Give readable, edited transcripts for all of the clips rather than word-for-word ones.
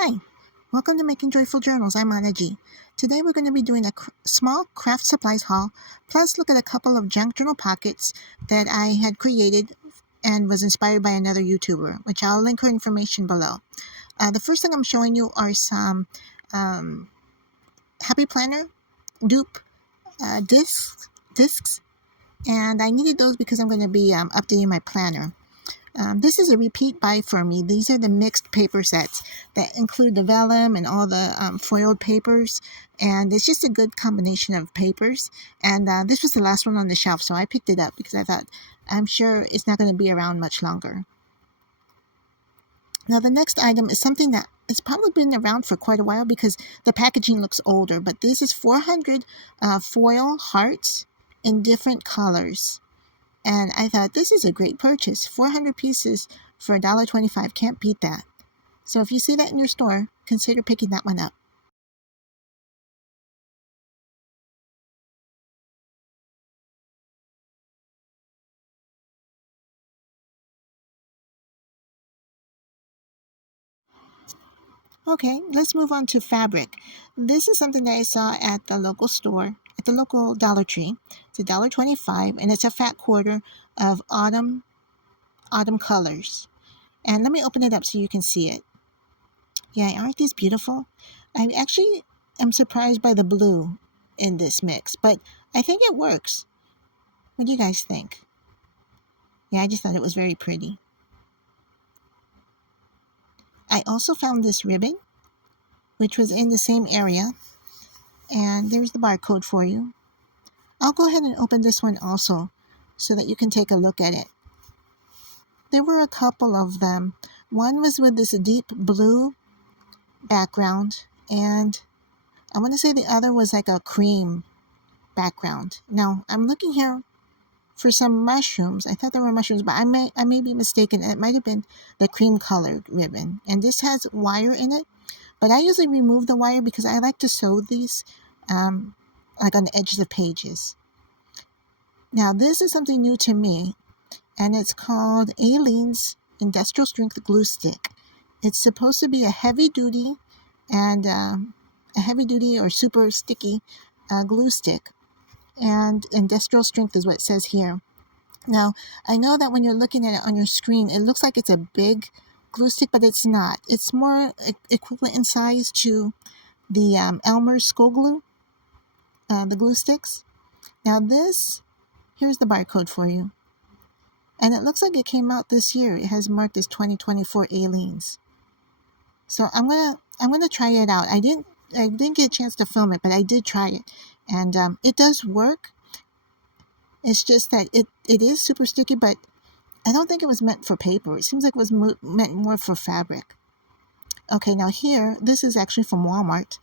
Hi, welcome to Making Joyful Journals. I'm Anna G. Today we're going to be doing a small craft supplies haul, plus look at a couple of junk journal pockets that I had created and was inspired by another YouTuber, which I'll link her information below. The first thing I'm showing you are some Happy Planner dupe discs, and I needed those because I'm going to be updating my planner. This is a repeat buy for me. These are the mixed paper sets that include the vellum and all the foiled papers, and it's just a good combination of papers. And this was the last one on the shelf, so I picked it up because I thought, I'm sure it's not going to be around much longer. Now the next item is something that it's probably been around for quite a while because the packaging looks older, but this is 400 foil hearts in different colors. And I thought, this is a great purchase. 400 pieces for $1.25. Can't beat that. So if you see that in your store, consider picking that one up. Okay, let's move on to fabric. This is something that I saw at the local store, at the local Dollar Tree. It's $1.25, and it's a fat quarter of autumn colors. And let me open it up so you can see it. Yeah, aren't these beautiful? I actually am surprised by the blue in this mix, but I think it works. What do you guys think? Yeah, I just thought it was very pretty. I also found this ribbon, which was in the same area, and there's the barcode for you. I'll go ahead and open this one also so that you can take a look at it. There were a couple of them. One was with this deep blue background, and I want to say the other was like a cream background. Now, I'm looking here for some mushrooms. I thought there were mushrooms, but I may be mistaken. It might have been the cream colored ribbon. And this has wire in it, but I usually remove the wire because I like to sew these like on the edges of pages. Now this is something new to me, and it's called Aleene's Industrial Strength Glue Stick. It's supposed to be a heavy duty or super sticky glue stick, and industrial strength is what it says here. Now, I know that when you're looking at it on your screen, it looks like it's a big glue stick, but it's not. It's more equivalent in size to the Elmer's School Glue, the glue sticks. Now here's the barcode for you. And it looks like it came out this year. It has marked as 2024 Aleene's. So I'm gonna try it out. I didn't get a chance to film it, but I did try it, and it does work. It's just that it is super sticky, but I don't think it was meant for paper. It seems like it was meant more for fabric. Okay, now here, this is actually from Walmart.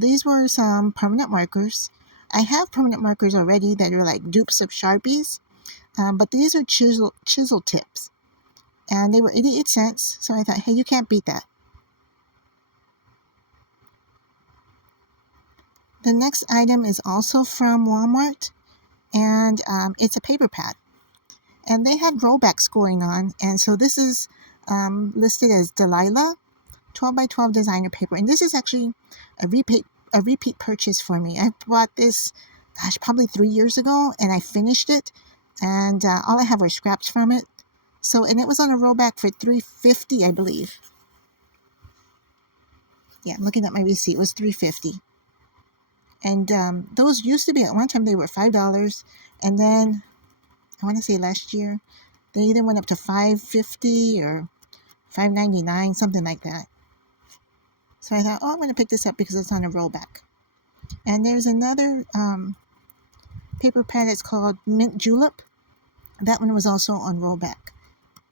These were some permanent markers. I have permanent markers already that are like dupes of Sharpies, but these are chisel tips. And they were 88 cents, so I thought, hey, you can't beat that. The next item is also from Walmart, and it's a paper pad. And they had rollbacks going on, and so this is listed as Delilah 12 by 12 designer paper. And this is actually a repeat purchase for me. I bought this, probably 3 years ago, and I finished it, and all I have are scraps from it. So, and it was on a rollback for $3.50, I believe. Yeah, I'm looking at my receipt. It was $3.50. And those used to be, at one time they were $5, and then I want to say last year they either went up to $5.50 or $5.99, something like that. So I thought, I'm going to pick this up because it's on a rollback. And there's another paper pad that's called Mint Julep. That one was also on rollback,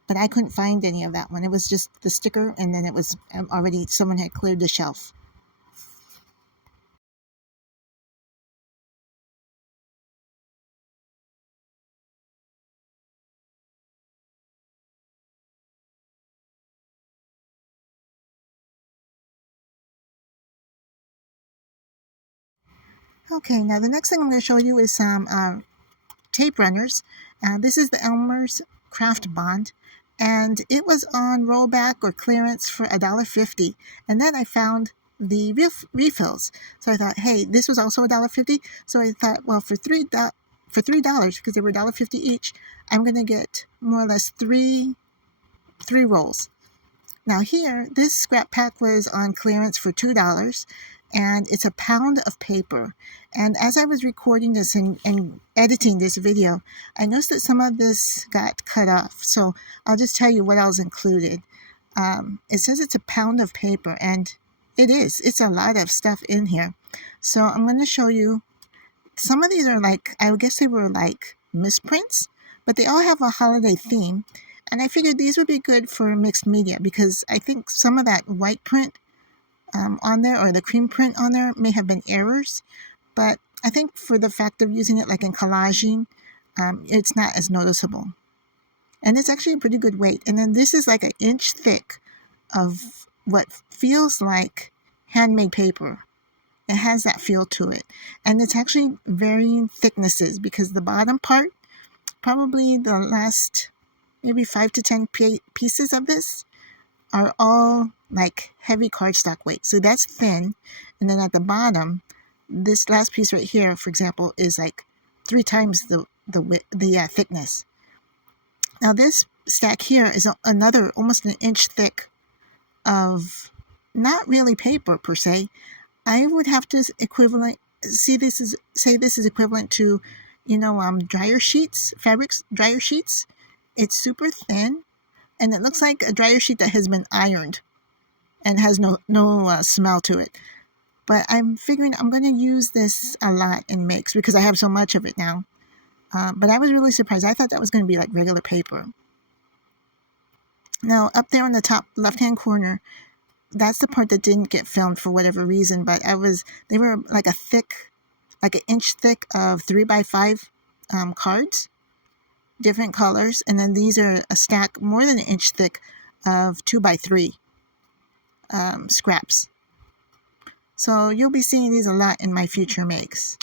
but I couldn't find any of that one. It was just the sticker, and then it was already, someone had cleared the shelf. Okay, now the next thing I'm going to show you is some tape runners. This is the Elmer's Craft Bond. and it was on rollback or clearance for $1.50. And then I found the refills. So I thought, hey, this was also $1.50. So I thought, well, for $3, because they were $1.50 each, I'm gonna get more or less three rolls. Now here, this scrap pack was on clearance for $2, and it's a pound of paper. And as I was recording this and editing this video, I noticed that some of this got cut off. So I'll just tell you what else included. It says it's a pound of paper, and it is. It's a lot of stuff in here. So I'm going to show you. Some of these are like, I guess they were like misprints, but they all have a holiday theme. And I figured these would be good for mixed media because I think some of that white print on there or the cream print on there may have been errors. But I think for the fact of using it like in collaging, it's not as noticeable. And it's actually a pretty good weight. And then this is like an inch thick of what feels like handmade paper. It has that feel to it. And it's actually varying thicknesses because the bottom part, probably the last maybe 5 to 10 pieces of this are all like heavy cardstock weight. So that's thin. And then at the bottom, this last piece right here, for example, is like 3 times the thickness. Now this stack here is another almost an inch thick of not really paper per se. I would have to say this is equivalent to, dryer sheets, fabrics, dryer sheets. It's super thin, and it looks like a dryer sheet that has been ironed and has no smell to it. But I'm figuring I'm going to use this a lot in mix because I have so much of it now. But I was really surprised. I thought that was going to be like regular paper. Now, up there on the top left-hand corner, that's the part that didn't get filmed for whatever reason. But they were like an inch thick of 3x5 cards, different colors, and then these are a stack more than an inch thick of 2x3 scraps. So you'll be seeing these a lot in my future makes.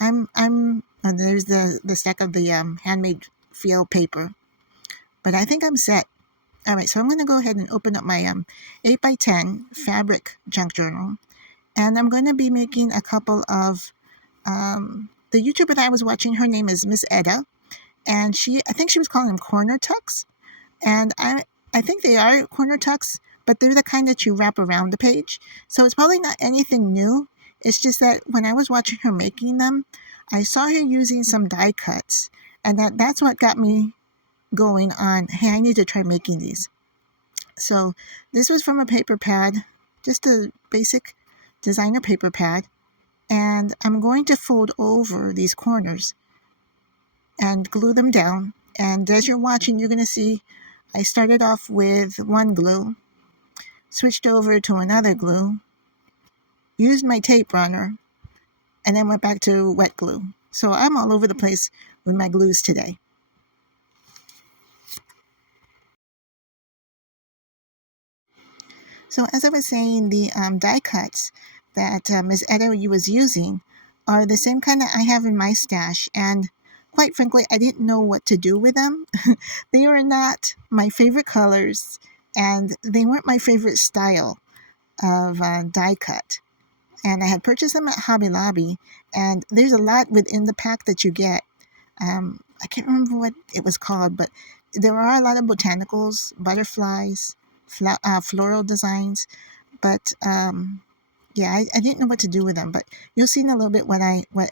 There's the stack of the handmade feel paper, but I think I'm set. All right, so I'm going to go ahead and open up my 8x10 fabric junk journal, and I'm going to be making a couple of the YouTuber that I was watching. Her name is Miss Etta, and I think she was calling them corner tucks, and I think they are corner tucks, but they're the kind that you wrap around the page. So it's probably not anything new. It's just that when I was watching her making them, I saw her using some die cuts, and that's what got me going on, hey, I need to try making these. So this was from a paper pad, just a basic designer paper pad, and I'm going to fold over these corners and glue them down. And as you're watching, you're going to see I started off with one glue, switched over to another glue, used my tape runner, and then went back to wet glue. So I'm all over the place with my glues today. So as I was saying, the die cuts that Ms. Etta was using are the same kind that I have in my stash, and quite frankly, I didn't know what to do with them. They were not my favorite colors, and they weren't my favorite style of die cut. And I had purchased them at Hobby Lobby, and there's a lot within the pack that you get. I can't remember what it was called, but there are a lot of botanicals, butterflies, floral designs, but yeah, I didn't know what to do with them, but you'll see in a little bit what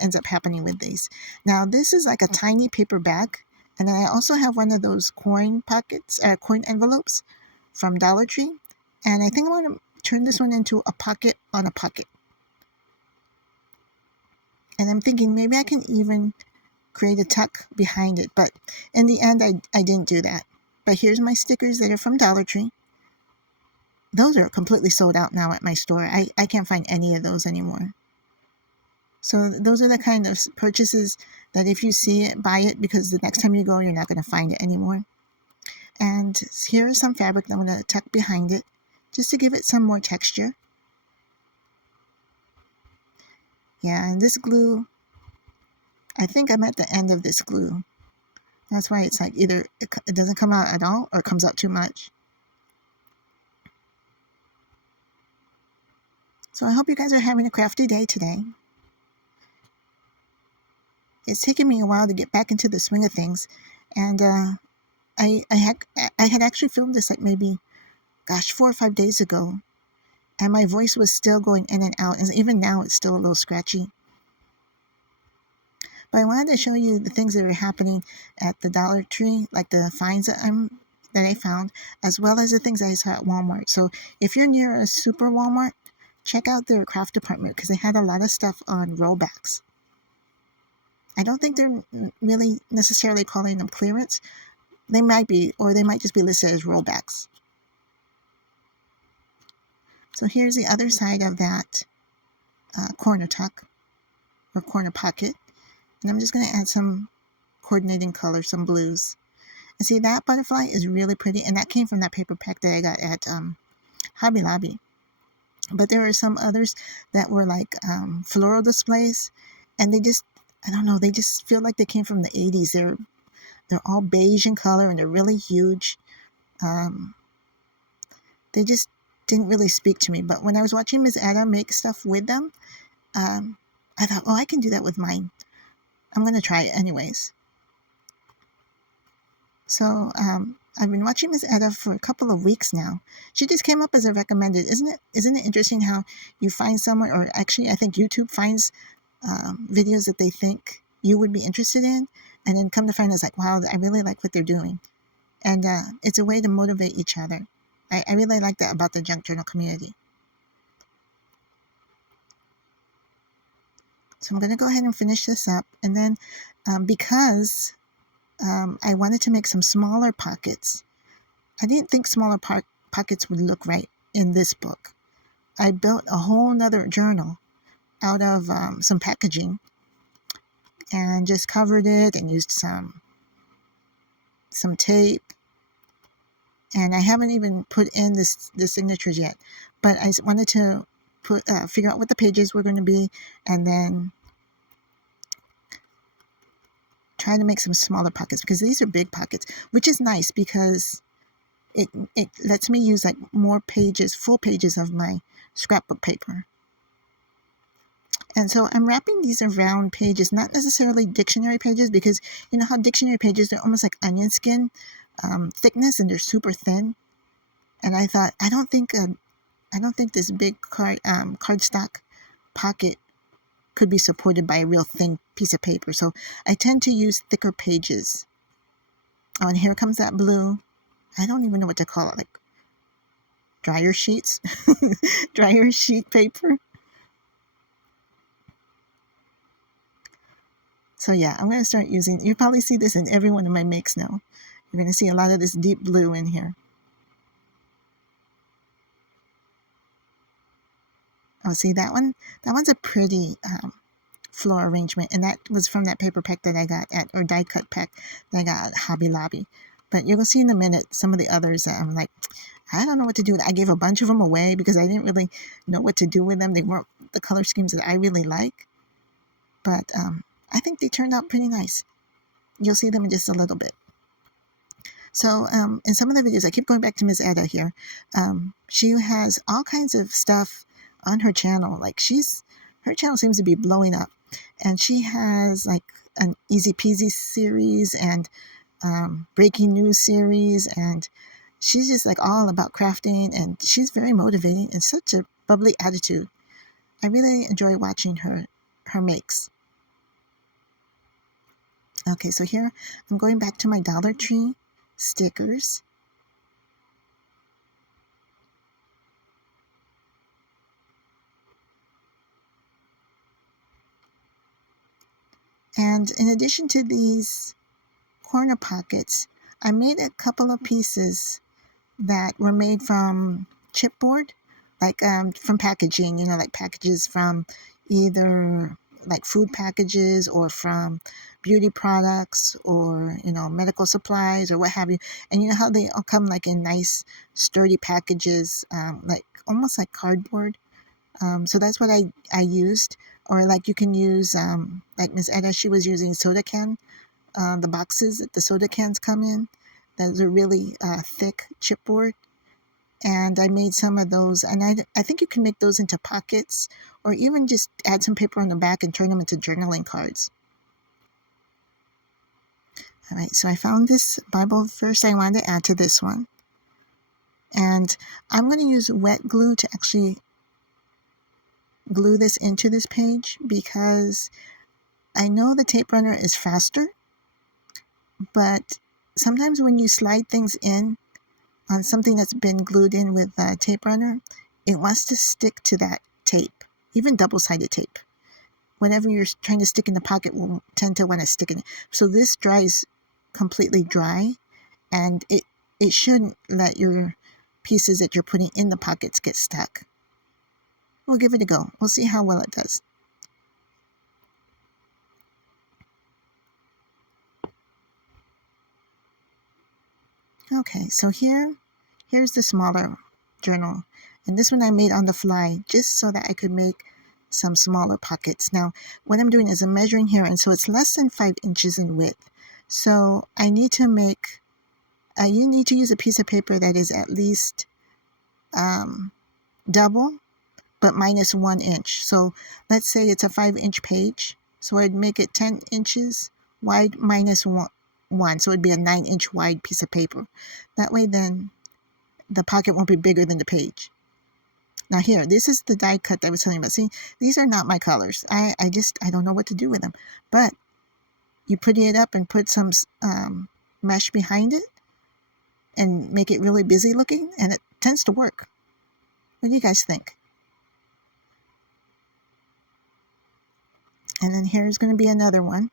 ends up happening with these. Now this is like a tiny paper bag, and then I also have one of those coin envelopes from Dollar Tree, and I think I'm going to turn this one into a pocket on a pocket. And I'm thinking maybe I can even create a tuck behind it, but in the end I didn't do that. But here's my stickers that are from Dollar Tree. Those are completely sold out now at my store. I can't find any of those anymore. So those are the kind of purchases that if you see it, buy it, because the next time you go, you're not going to find it anymore. And here's some fabric that I'm going to tuck behind it, just to give it some more texture. Yeah, and this glue, I think I'm at the end of this glue. That's why it's like either it doesn't come out at all or it comes out too much. So I hope you guys are having a crafty day today. It's taken me a while to get back into the swing of things, and I had actually filmed this like maybe, gosh, 4 or 5 days ago, and my voice was still going in and out, and even now it's still a little scratchy. But I wanted to show you the things that are happening at the Dollar Tree, like the finds that I found, as well as the things I saw at Walmart. So if you're near a super Walmart, check out their craft department because they had a lot of stuff on rollbacks. I don't think they're really necessarily calling them clearance. They might be, or they might just be listed as rollbacks. So here's the other side of that corner tuck or corner pocket. And I'm just going to add some coordinating colors, some blues. And see, that butterfly is really pretty. And that came from that paper pack that I got at Hobby Lobby. But there are some others that were like floral displays. And they just, I don't know, they just feel like they came from the 80s. They're all beige in color and they're really huge. They just didn't really speak to me. But when I was watching Ms. Etta make stuff with them, I thought, oh, I can do that with mine. I'm going to try it anyways. So I've been watching Ms. Etta for a couple of weeks now. She just came up as a recommended. Isn't it interesting how you find someone, or actually I think YouTube finds videos that they think you would be interested in, and then come to find it's like, wow, I really like what they're doing. And it's a way to motivate each other. I really like that about the junk journal community. So I'm going to go ahead and finish this up. And then because I wanted to make some smaller pockets, I didn't think smaller pockets would look right in this book. I built a whole nother journal out of some packaging and just covered it and used some tape. And I haven't even put in the signatures yet, but I wanted to figure out what the pages were going to be, and then try to make some smaller pockets because these are big pockets, which is nice because it lets me use like more pages, full pages of my scrapbook paper. And so I'm wrapping these around pages, not necessarily dictionary pages, because you know how dictionary pages, they're almost like onion skin thickness and they're super thin. And I thought, I don't think this big cardstock pocket could be supported by a real thin piece of paper. So I tend to use thicker pages. Oh, and here comes that blue. I don't even know what to call it, like dryer sheets, dryer sheet paper. So yeah, I'm going to start using, you probably see this in every one of my makes now. You're going to see a lot of this deep blue in here. Oh, see that one? That one's a pretty floral arrangement, and that was from that paper pack that I got or die cut pack that I got at Hobby Lobby. But you're going to see in a minute some of the others that I'm like, I don't know what to do with. I gave a bunch of them away because I didn't really know what to do with them. They weren't the color schemes that I really like. But I think they turned out pretty nice. You'll see them in just a little bit. So in some of the videos, I keep going back to Ms. Etta here. She has all kinds of stuff on her channel. Like her channel seems to be blowing up. And she has like an Easy Peasy series and breaking news series. And she's just like all about crafting. And she's very motivating and such a bubbly attitude. I really enjoy watching her makes. Okay, so here I'm going back to my Dollar Tree stickers. And in addition to these corner pockets, I made a couple of pieces that were made from chipboard, like from packaging, you know, like packages from either like food packages or from beauty products or, you know, medical supplies or what have you. And you know how they all come like in nice sturdy packages, like almost like cardboard. So that's what I used. Or like you can use, like Miss Etta, she was using soda can the boxes that the soda cans come in. Those are really thick chipboard. And I made some of those, and I think you can make those into pockets, or even just add some paper on the back and turn them into journaling cards. All right, so I found this Bible verse I wanted to add to this one. And I'm going to use wet glue to actually glue this into this page, because I know the tape runner is faster, but sometimes when you slide things in on something that's been glued in with a tape runner, it wants to stick to that tape, even double-sided tape. Whatever you're trying to stick in the pocket will tend to want to stick in it. So this dries completely dry, and it shouldn't let your pieces that you're putting in the pockets get stuck. We'll give it a go. We'll see how well it does. Okay, so here's the smaller journal. And this one I made on the fly, just so that I could make some smaller pockets. Now, what I'm doing is I'm measuring here, and so it's less than 5 inches in width. So I need to make, you need to use a piece of paper that is at least double, but minus 1 inch. So let's say it's a 5-inch page. So I'd make it 10 inches wide minus 1. So it'd be a 9-inch wide piece of paper. That way then the pocket won't be bigger than the page. Now here, this is the die cut that I was telling you about. See, these are not my colors. I don't know what to do with them. But you pretty it up and put some mesh behind it and make it really busy looking, and it tends to work. What do you guys think? And then here's going to be another one.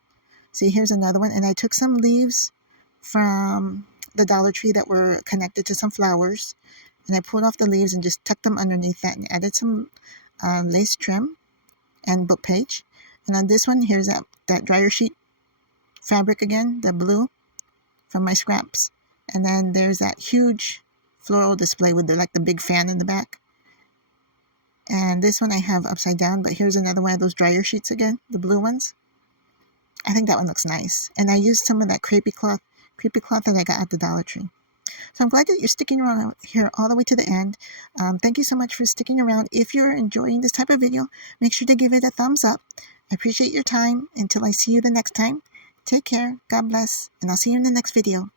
See, here's another one. And I took some leaves from the Dollar Tree that were connected to some flowers. And I pulled off the leaves and just tucked them underneath that and added some lace trim and book page. And on this one, here's that dryer sheet fabric again, the blue from my scraps. And then there's that huge floral display with the big fan in the back. And this one I have upside down, but here's another one of those dryer sheets again, the blue ones. I think that one looks nice. And I used some of that creepy cloth that I got at the Dollar Tree. So I'm glad that you're sticking around here all the way to the end. Thank you so much for sticking around. If you're enjoying this type of video, make sure to give it a thumbs up. I appreciate your time. Until I see you the next time, take care, God bless, and I'll see you in the next video.